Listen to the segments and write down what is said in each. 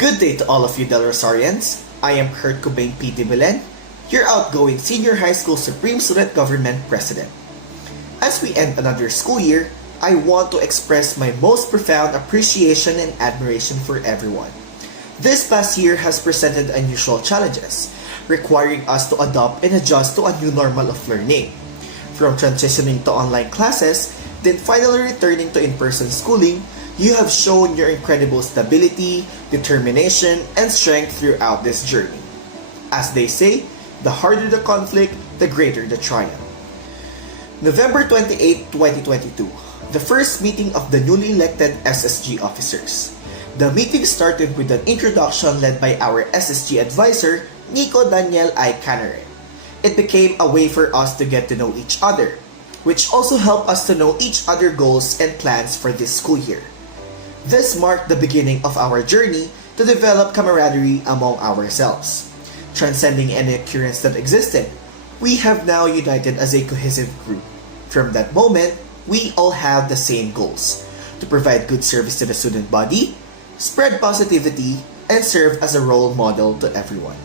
Good day to all of you Del Rosarians. I am Kurt Cobain P. De Belen, your outgoing Senior High School Supreme Student Government President. As we end another school year, I want to express my most profound appreciation and admiration for everyone. This past year has presented unusual challenges, requiring us to adopt and adjust to a new normal of learning. From transitioning to online classes, then finally returning to in-person schooling, you have shown your incredible stability, determination, and strength throughout this journey. As they say, the harder the conflict, the greater the triumph. November 28, 2022, the first meeting of the newly elected SSG officers. The meeting started with an introduction led by our SSG advisor, Nico Daniel I. Canare. It became a way for us to get to know each other, which also helped us to know each other's goals and plans for this school year. This marked the beginning of our journey to develop camaraderie among ourselves. Transcending any occurrence that existed, we have now united as a cohesive group. From that moment, we all have the same goals: to provide good service to the student body, spread positivity, and serve as a role model to everyone.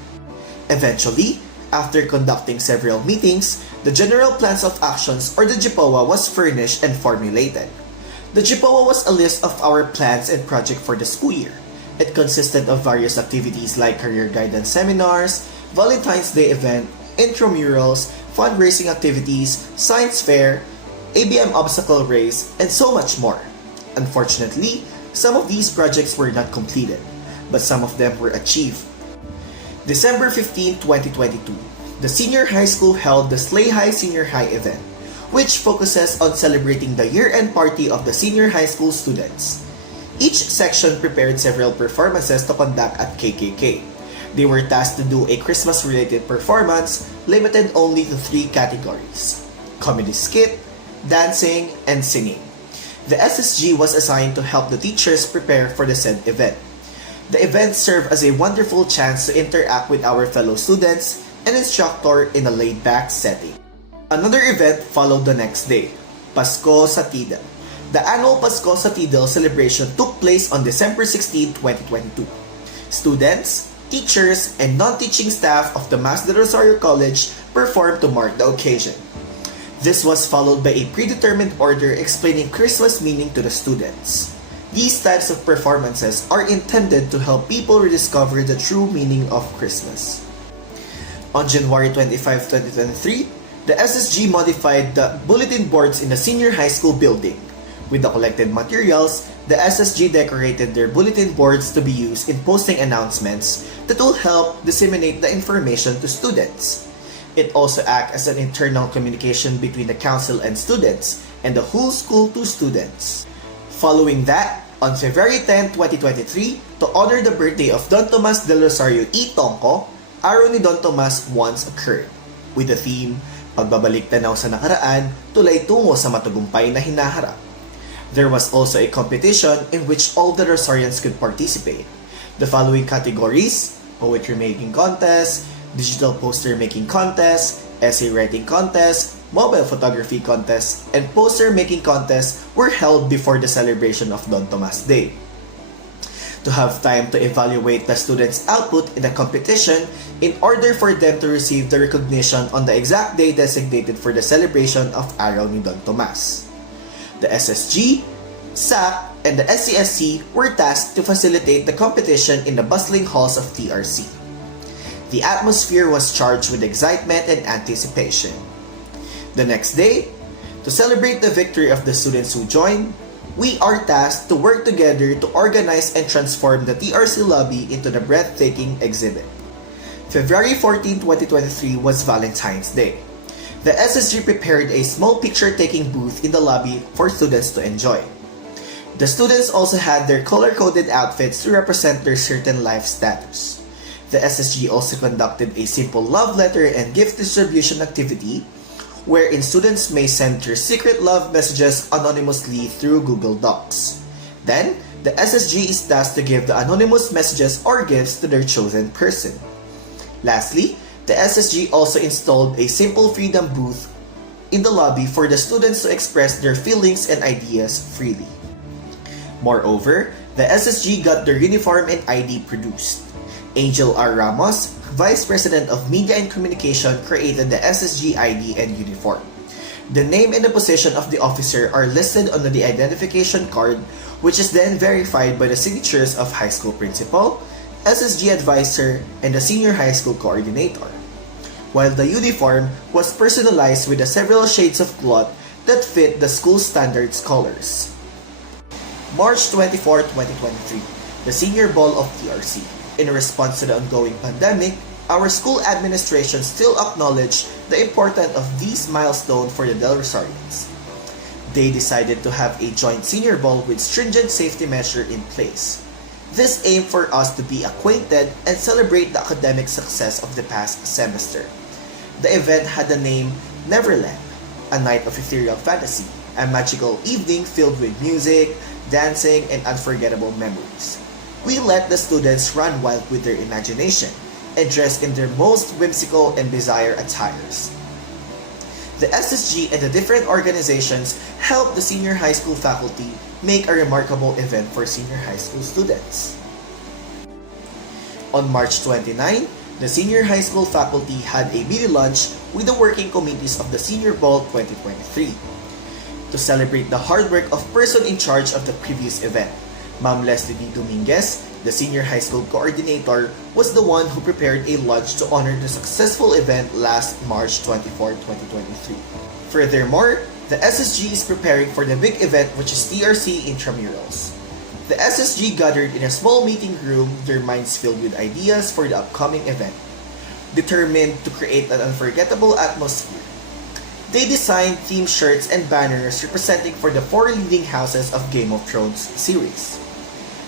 Eventually, after conducting several meetings, the General Plans of Actions or the GPOA was furnished and formulated. The GPOA was a list of our plans and projects for the school year. It consisted of various activities like career guidance seminars, Valentine's Day event, intramurals, fundraising activities, science fair, ABM obstacle race, and so much more. Unfortunately, some of these projects were not completed, but some of them were achieved. December 15, 2022, the senior high school held the Slay High Senior High event, which focuses on celebrating the year-end party of the senior high school students. Each section prepared several performances to conduct at KKK. They were tasked to do a Christmas-related performance limited only to 3 categories: comedy skit, dancing, and singing. The SSG was assigned to help the teachers prepare for the said event. The event served as a wonderful chance to interact with our fellow students and instructor in a laid-back setting. Another event followed the next day, Pasko sa Tidal. The annual Pasko sa Tidal celebration took place on December 16, 2022. Students, teachers, and non-teaching staff of the Mas de Rosario College performed to mark the occasion. This was followed by a predetermined order explaining Christmas meaning to the students. These types of performances are intended to help people rediscover the true meaning of Christmas. On January 25, 2023, the SSG modified the bulletin boards in the senior high school building. With the collected materials, the SSG decorated their bulletin boards to be used in posting announcements that will help disseminate the information to students. It also acts as an internal communication between the council and students, and the whole school to students. Following that, on February 10, 2023, to honor the birthday of Don Tomas del Rosario E. Tongco, Araw ni Don Tomas once occurred, with the theme, Pagbabalik tanaw sa nakaraan, tulay tungo sa matagumpay na hinaharap. There was also a competition in which all the Rosarians could participate. The following categories: poetry making contest, digital poster making contest, essay writing contest, mobile photography contest, and poster making contest were held before the celebration of Don Tomas Day. To have time to evaluate the students' output in the competition in order for them to receive the recognition on the exact day designated for the celebration of Araw ni Don Tomas. The SSG, SAC, and the SCSC were tasked to facilitate the competition in the bustling halls of TRC. The atmosphere was charged with excitement and anticipation. The next day, to celebrate the victory of the students who joined, we are tasked to work together to organize and transform the TRC lobby into the breathtaking exhibit. February 14, 2023 was Valentine's Day. The SSG prepared a small picture-taking booth in the lobby for students to enjoy. The students also had their color-coded outfits to represent their certain life status. The SSG also conducted a simple love letter and gift distribution activity wherein students may send their secret love messages anonymously through Google Docs. Then, the SSG is tasked to give the anonymous messages or gifts to their chosen person. Lastly, the SSG also installed a simple freedom booth in the lobby for the students to express their feelings and ideas freely. Moreover, The SSG got their uniform and ID produced. Angel R. Ramos, Vice President of Media and Communication, created the SSG ID and uniform. The name and the position of the officer are listed on the identification card, which is then verified by the signatures of high school principal, SSG advisor, and the senior high school coordinator. While the uniform was personalized with the several shades of cloth that fit the school standards colors. March 24, 2023, the Senior Ball of TRC. In response to the ongoing pandemic, our school administration still acknowledged the importance of this milestone for the Del Rosarians. They decided to have a joint senior ball with stringent safety measure in place. This aimed for us to be acquainted and celebrate the academic success of the past semester. The event had the name Neverland, a night of ethereal fantasy, a magical evening filled with music, dancing, and unforgettable memories. We let the students run wild with their imagination and dress in their most whimsical and bizarre attires. The SSG and the different organizations helped the senior high school faculty make a remarkable event for senior high school students. On March 29, the senior high school faculty had a mini lunch with the working committees of the Senior Ball 2023 to celebrate the hard work of person in charge of the previous event. Ma'am Leslie D. Dominguez, the senior high school coordinator, was the one who prepared a lunch to honor the successful event last March 24, 2023. Furthermore, the SSG is preparing for the big event, which is TRC Intramurals. The SSG gathered in a small meeting room, their minds filled with ideas for the upcoming event, determined to create an unforgettable atmosphere. They designed theme shirts and banners representing for the four leading houses of Game of Thrones series: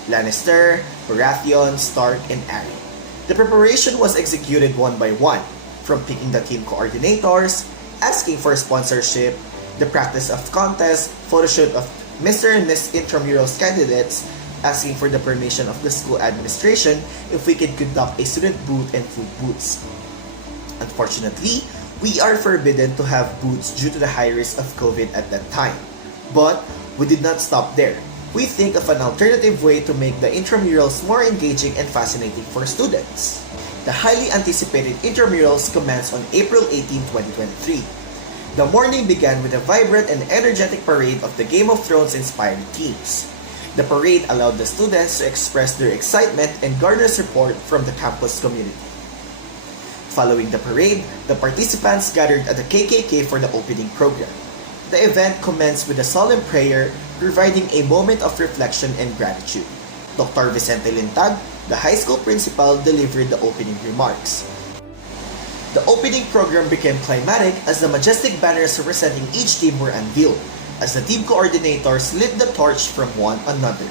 Lannister, Baratheon, Stark, and Arryn. The preparation was executed one by one, from picking the team coordinators, asking for sponsorship, the practice of contests, photoshoot of Mr. and Miss Intramurals candidates, asking for the permission of the school administration if we could conduct a student booth and food booths. Unfortunately, we are forbidden to have booths due to the high risk of COVID at that time. But we did not stop there. We think of an alternative way to make the intramurals more engaging and fascinating for students. The highly anticipated intramurals commenced on April 18, 2023. The morning began with a vibrant and energetic parade of the Game of Thrones inspired teams. The parade allowed the students to express their excitement and garner support from the campus community. Following the parade, the participants gathered at the KKK for the opening program. The event commenced with a solemn prayer, providing a moment of reflection and gratitude. Dr. Vicente Lintag, the high school principal, delivered the opening remarks. The opening program became climatic as the majestic banners representing each team were unveiled, as the team coordinators lit the torch from one another.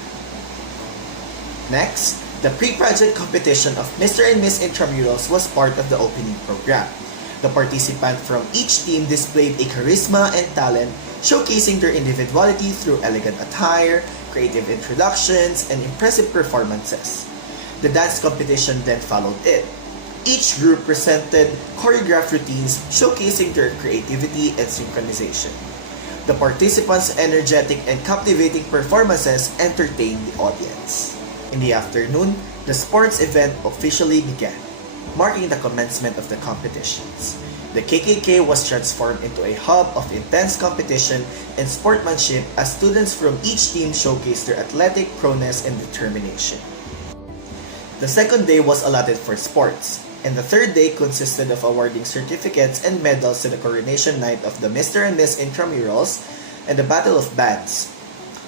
Next, the pre-project competition of Mr. and Miss Intramurals was part of the opening program. The participants from each team displayed a charisma and talent, showcasing their individuality through elegant attire, creative introductions, and impressive performances. The dance competition then followed it. Each group presented choreographed routines showcasing their creativity and synchronization. The participants' energetic and captivating performances entertained the audience. In the afternoon, the sports event officially began, marking the commencement of the competitions. The KKK was transformed into a hub of intense competition and sportsmanship as students from each team showcased their athletic prowess and determination. The second day was allotted for sports, and the third day consisted of awarding certificates and medals to the coronation night of the Mr. and Miss Intramurals and the Battle of Bands.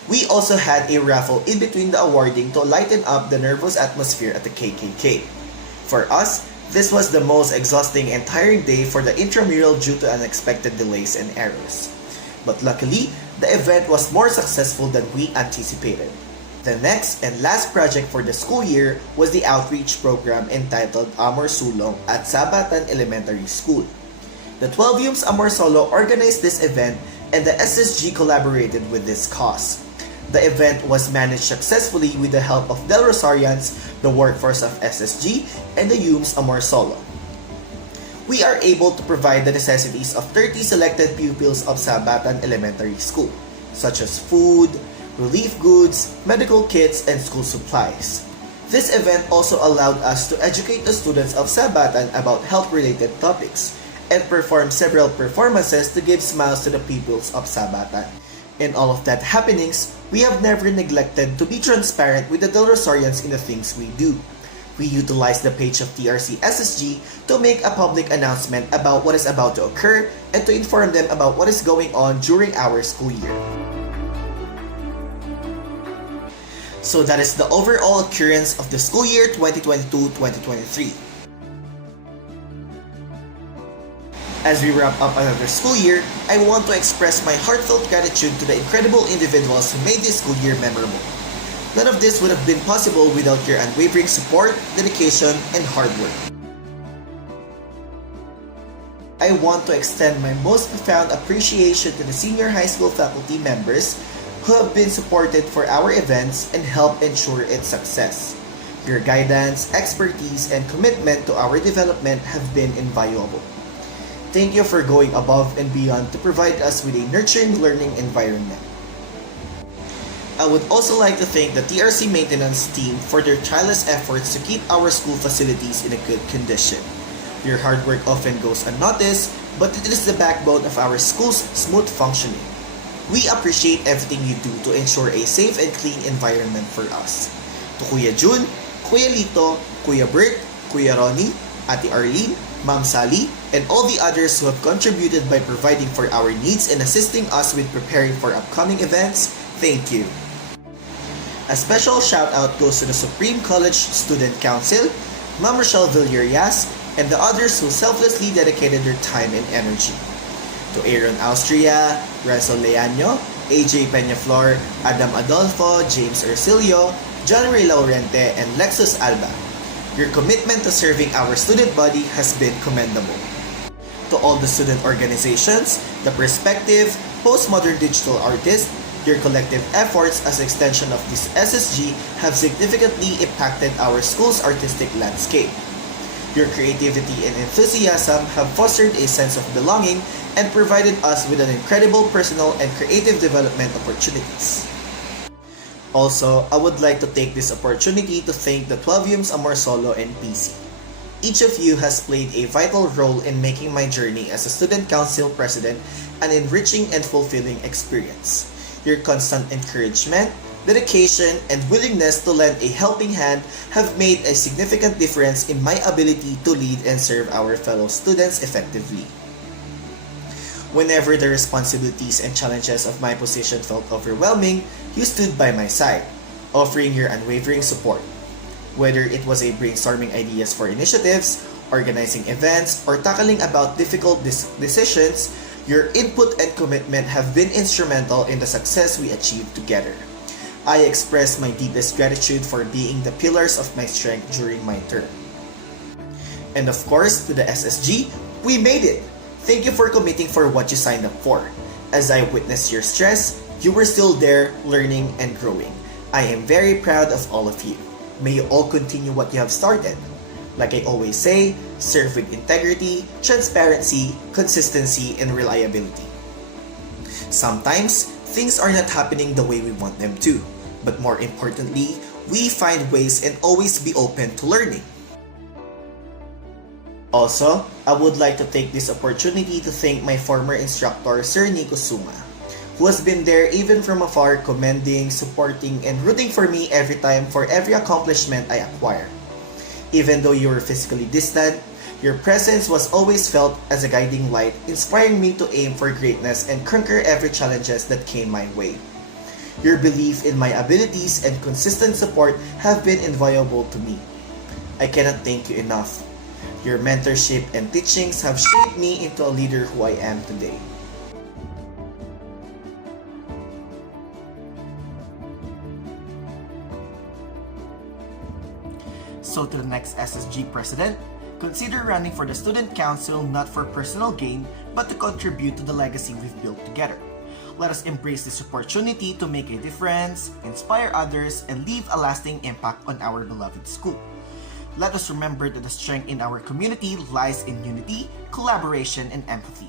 We also had a raffle in between the awarding to lighten up the nervous atmosphere at the KKK. For us, this was the most exhausting and tiring day for the intramural due to unexpected delays and errors. But luckily, the event was more successful than we anticipated. The next and last project for the school year was the outreach program entitled Amor Sulong at Sabatan Elementary School. The 12 Yums Amor Solo organized this event and the SSG collaborated with this cause. The event was managed successfully with the help of Del Rosarians, the workforce of SSG, and the Yums Amor Solo. We are able to provide the necessities of 30 selected pupils of Sabatan Elementary School, such as food, relief goods, medical kits, and school supplies. This event also allowed us to educate the students of Sabatan about health-related topics and perform several performances to give smiles to the pupils of Sabatan. In all of that happenings, we have never neglected to be transparent with the Del Rosarians in the things we do. We utilize the page of TRC SSG to make a public announcement about what is about to occur and to inform them about what is going on during our school year. So that is the overall occurrence of the school year 2022-2023. As we wrap up another school year, I want to express my heartfelt gratitude to the incredible individuals who made this school year memorable. None of this would have been possible without your unwavering support, dedication, and hard work. I want to extend my most profound appreciation to the senior high school faculty members who have been supported for our events and help ensure its success. Your guidance, expertise, and commitment to our development have been invaluable. Thank you for going above and beyond to provide us with a nurturing learning environment. I would also like to thank the TRC maintenance team for their tireless efforts to keep our school facilities in a good condition. Your hard work often goes unnoticed, but it is the backbone of our school's smooth functioning. We appreciate everything you do to ensure a safe and clean environment for us. To Kuya June, Kuya Lito, Kuya Bert, Kuya Ronnie, Ate Arlene, Ma'am Sally, and all the others who have contributed by providing for our needs and assisting us with preparing for upcoming events, thank you. A special shout out goes to the Supreme College Student Council, Ma'am Rochelle Villarias, and the others who selflessly dedicated their time and energy. To Aaron Austria, Renzo Leaño, AJ Peñaflor, Adam Adolfo, James Ercilio, John Ray Laurente, and Lexus Alba. Your commitment to serving our student body has been commendable. To all the student organizations, the Perspective, Postmodern Digital Artists, your collective efforts as extension of this SSG have significantly impacted our school's artistic landscape. Your creativity and enthusiasm have fostered a sense of belonging and provided us with an incredible personal and creative development opportunities. Also, I would like to take this opportunity to thank the 12 Amor Solo and PC. Each of you has played a vital role in making my journey as a student council president an enriching and fulfilling experience. Your constant encouragement, dedication, and willingness to lend a helping hand have made a significant difference in my ability to lead and serve our fellow students effectively. Whenever the responsibilities and challenges of my position felt overwhelming, you stood by my side, offering your unwavering support. Whether it was a brainstorming ideas for initiatives, organizing events, or tackling about difficult decisions, your input and commitment have been instrumental in the success we achieved together. I express my deepest gratitude for being the pillars of my strength during my term. And of course, to the SSG, we made it! Thank you for committing for what you signed up for. As I witnessed your stress, you were still there, learning and growing. I am very proud of all of you. May you all continue what you have started. Like I always say, serve with integrity, transparency, consistency, and reliability. Sometimes, things are not happening the way we want them to. But more importantly, we find ways and always be open to learning. Also, I would like to take this opportunity to thank my former instructor, Sir Nico Suma, who has been there even from afar commending, supporting, and rooting for me every time for every accomplishment I acquire. Even though you were physically distant, your presence was always felt as a guiding light, inspiring me to aim for greatness and conquer every challenges that came my way. Your belief in my abilities and consistent support have been invaluable to me. I cannot thank you enough. Your mentorship and teachings have shaped me into a leader who I am today. So to the next SSG president, consider running for the student council not for personal gain, but to contribute to the legacy we've built together. Let us embrace this opportunity to make a difference, inspire others, and leave a lasting impact on our beloved school. Let us remember that the strength in our community lies in unity, collaboration, and empathy.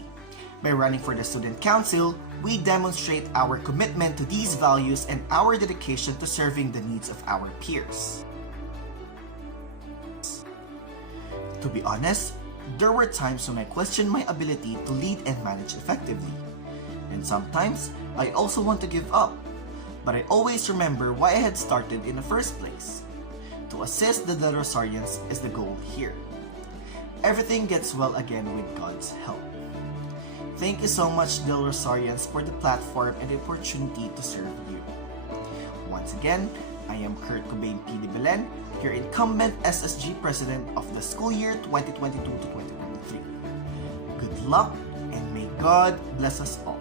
By running for the student council, we demonstrate our commitment to these values and our dedication to serving the needs of our peers. To be honest, there were times when I questioned my ability to lead and manage effectively. And sometimes, I also want to give up. But I always remember why I had started in the first place. To assist the Del Rosarians is the goal here. Everything gets well again with God's help. Thank you so much, Del Rosarians, for the platform and the opportunity to serve you. Once again, I am Kurt Cobain P. de Belen, your incumbent SSG President of the school year 2022 to 2023. Good luck and may God bless us all.